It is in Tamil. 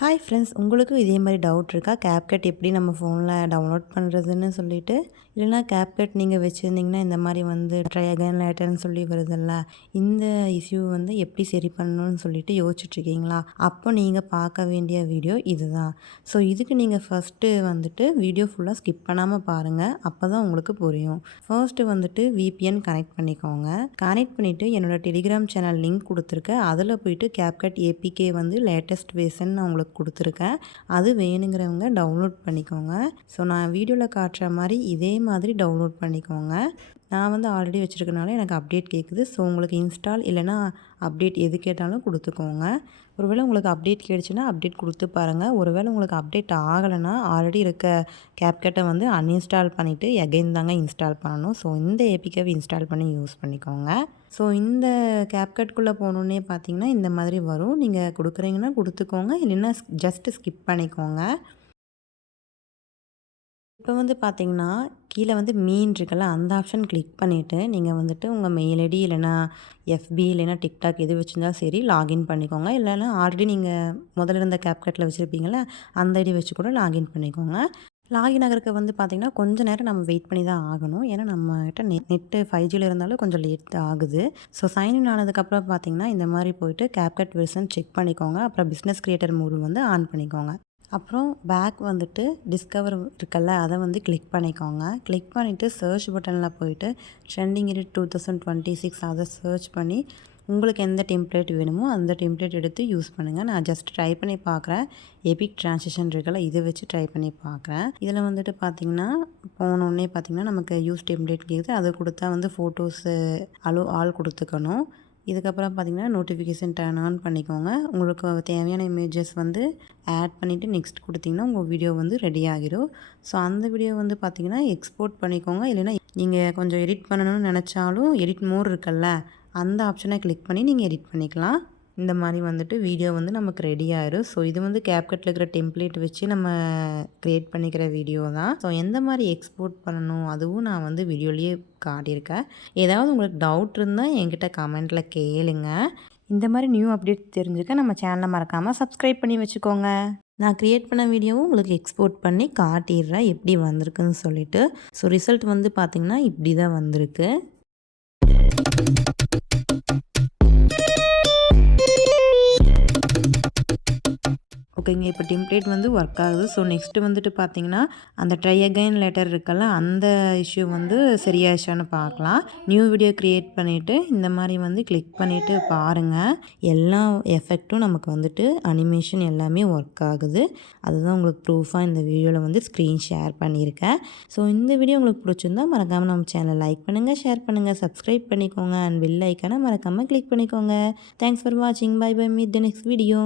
ஹாய் ஃப்ரெண்ட்ஸ், உங்களுக்கும் இதே மாதிரி டவுட் இருக்கா? கேப்கட் எப்படி நம்ம ஃபோனில் டவுன்லோட் பண்ணுறதுன்னு சொல்லிட்டு, இல்லைனா கேப்கட் நீங்கள் வச்சுருந்தீங்கன்னா இந்த மாதிரி வந்து ட்ரை அகைன் லேட்டர்னு சொல்லி வருதுல்ல, இந்த இஷ்யூ வந்து எப்படி சரி பண்ணணும்னு சொல்லிட்டு யோசிச்சுட்ருக்கீங்களா? அப்போ நீங்கள் பார்க்க வேண்டிய வீடியோ இதுதான். ஸோ இதுக்கு நீங்கள் ஃபஸ்ட்டு வந்துட்டு வீடியோ ஃபுல்லாக ஸ்கிப் பண்ணாமல் பாருங்கள். அப்போ தான் உங்களுக்கு புரியும். ஃபர்ஸ்ட்டு வந்துட்டு VPN கனெக்ட் பண்ணிக்கோங்க. கனெக்ட் பண்ணிவிட்டு என்னோடய டெலிகிராம் சேனல் லிங்க் கொடுத்துருக்கேன். அதில் போய்ட்டு கேப்கட் ஏபிகே வந்து லேட்டஸ்ட் வேர்ஷன் நான் உங்களுக்கு கொடுத்துருக்கேன். அது வேணுங்கிறவங்க டவுன்லோட் பண்ணிக்கோங்க. ஸோ நான் வீடியோவில் காட்டுற மாதிரி இதே மாதிரி டவுன்லோட் பண்ணிக்கோங்க. நான் வந்து ஆல்ரெடி வச்சுருக்கனால எனக்கு அப்டேட் கேட்குது. ஸோ உங்களுக்கு இன்ஸ்டால் இல்லைனா அப்டேட் எது கேட்டாலும் கொடுத்துக்கோங்க. ஒருவேளை உங்களுக்கு அப்டேட் கேட்டுச்சுன்னா அப்டேட் கொடுத்து பாருங்கள். ஒருவேளை உங்களுக்கு அப்டேட் ஆகலைன்னா ஆல்ரெடி இருக்க கேப்கட்டை வந்து அன்இன்ஸ்டால் பண்ணிவிட்டு எகைன் தாங்க இன்ஸ்டால் பண்ணணும். ஸோ இந்த ஏபிகேவை இன்ஸ்டால் பண்ணி யூஸ் பண்ணிக்கோங்க. ஸோ இந்த கேப்கட்குள்ளே போகணுன்னே பார்த்தீங்கன்னா இந்த மாதிரி வரும். நீங்கள் கொடுக்குறீங்கன்னா கொடுத்துக்கோங்க, இல்லைன்னா ஜஸ்ட்டு ஸ்கிப் பண்ணிக்கோங்க. இப்போ வந்து பார்த்தீங்கன்னா, கீழே வந்து மீன் இருக்குல்ல, அந்த ஆப்ஷன் கிளிக் பண்ணிவிட்டு, நீங்கள் வந்துட்டு உங்கள் மெயில் ஐடி இல்லைனா FB இல்லைனா TikTok எது வச்சுருந்தாலும் சரி லாகின் பண்ணிக்கோங்க. இல்லைனா ஆல்ரெடி நீங்கள் முதல்ல இருந்த கேப்கட்டில் வச்சுருப்பீங்கள்ல, அந்த ஐடி வச்சு கூட லாகின் பண்ணிக்கோங்க. லாகின் ஆகிறதுக்கு வந்து பார்த்திங்கன்னா, கொஞ்சம் நேரம் நம்ம வெயிட் பண்ணி தான் ஆகணும். ஏன்னா நம்மகிட்ட நெட்டு 5Gயில் இருந்தாலும் கொஞ்சம் லேட் தான் ஆகுது. ஸோ சைன்இன் ஆனதுக்கப்புறம் பார்த்திங்கன்னா, இந்த மாதிரி போய்ட்டு கேப்கட் வெர்ஷன் செக் பண்ணிக்கோங்க. அப்புறம் பிஸ்னஸ் கிரியேட்டர் மோடு வந்து ஆன் பண்ணிக்கோங்க. அப்புறம் பேக் வந்துட்டு டிஸ்கவர் இருக்குல்ல, அதை வந்து கிளிக் பண்ணிக்கோங்க. கிளிக் பண்ணிவிட்டு சர்ச் பட்டனில் போயிட்டு ட்ரெண்டிங் எடிட் 2026 அதை சர்ச் பண்ணி உங்களுக்கு எந்த டெம்ப்ளேட் வேணுமோ அந்த டெம்ப்ளேட் எடுத்து யூஸ் பண்ணுங்கள். நான் ஜஸ்ட் ட்ரை பண்ணி பார்க்குறேன். எபிக் ட்ரான்சிஷன் இருக்குல்ல, இதை வச்சு ட்ரை பண்ணி பார்க்குறேன். இதில் வந்துட்டு பார்த்திங்கன்னா போனோடனே பார்த்திங்கன்னா நமக்கு யூஸ் டெம்ப்ளேட் கேட்குது. அதை கொடுத்தா வந்து ஃபோட்டோஸு ஆல் கொடுத்துக்கணும். இதுக்கப்புறம் பார்த்திங்கன்னா நோட்டிஃபிகேஷன் டர்ன் ஆன் பண்ணிக்கோங்க. உங்களுக்கு தேவையான இமேஜஸ் வந்து ஆட் பண்ணிவிட்டு நெக்ஸ்ட் கொடுத்திங்கன்னா உங்கள் வீடியோ வந்து ரெடி ஆகிடும். ஸோ அந்த வீடியோ வந்து பார்த்திங்கன்னா எக்ஸ்போர்ட் பண்ணிக்கோங்க. இல்லைனா நீங்கள் கொஞ்சம் எடிட் பண்ணணும்னு நினச்சாலும் எடிட் மோட் இருக்குல்ல, அந்த ஆப்ஷனை கிளிக் பண்ணி நீங்கள் எடிட் பண்ணிக்கலாம். இந்த மாதிரி வந்துட்டு வீடியோ வந்து நமக்கு ரெடி ஆயிடும். ஸோ இது வந்து கேப்கட்டில் இருக்கிற டெம்ப்ளேட் வச்சு நம்ம க்ரியேட் பண்ணிக்கிற வீடியோ தான். ஸோ எந்த மாதிரி எக்ஸ்போர்ட் பண்ணணும் அதுவும் நான் வந்து வீடியோலேயே காட்டியிருக்கேன். ஏதாவது உங்களுக்கு டவுட் இருந்தால் என்கிட்ட கமெண்ட்டில் கேளுங்க. இந்த மாதிரி நியூ அப்டேட் தெரிஞ்சுக்க நம்ம சேனலை மறக்காமல் சப்ஸ்கிரைப் பண்ணி வச்சுக்கோங்க. நான் க்ரியேட் பண்ண வீடியோவும் உங்களுக்கு எக்ஸ்போர்ட் பண்ணி காட்டிடுறேன் எப்படி வந்திருக்குன்னு சொல்லிட்டு. ஸோ ரிசல்ட் வந்து பார்த்திங்கன்னா இப்படி தான் வந்திருக்கு. ஓகேங்க, இப்போ டெம்ப்ளேட் வந்து ஒர்க் ஆகுது. ஸோ நெக்ஸ்ட்டு வந்துட்டு பார்த்தீங்கன்னா அந்த ட்ரை அகைன் லெட்டர் இருக்குல்ல, அந்த இஷ்யூ வந்து சரியாயிடுச்சான்னு பார்க்கலாம். நியூ வீடியோ க்ரியேட் பண்ணிவிட்டு இந்த மாதிரி வந்து கிளிக் பண்ணிவிட்டு பாருங்கள். எல்லா எஃபெக்ட்டும் நமக்கு வந்துட்டு அனிமேஷன் எல்லாமே ஒர்க் ஆகுது. அதுதான் உங்களுக்கு ப்ரூஃபாக இந்த வீடியோவில் வந்து ஸ்க்ரீன் ஷேர் பண்ணியிருக்கேன். ஸோ இந்த வீடியோ உங்களுக்கு பிடிச்சிருந்தா மறக்காமல் நம்ம சேனலை லைக் பண்ணுங்கள், ஷேர் பண்ணுங்கள், சப்ஸ்கிரைப் பண்ணிக்கோங்க அண்ட் பெல் ஐக்கானை மறக்காமல் கிளிக் பண்ணிக்கோங்க. தேங்க்ஸ் ஃபார் வாட்சிங். Bye bye. Meet the next video.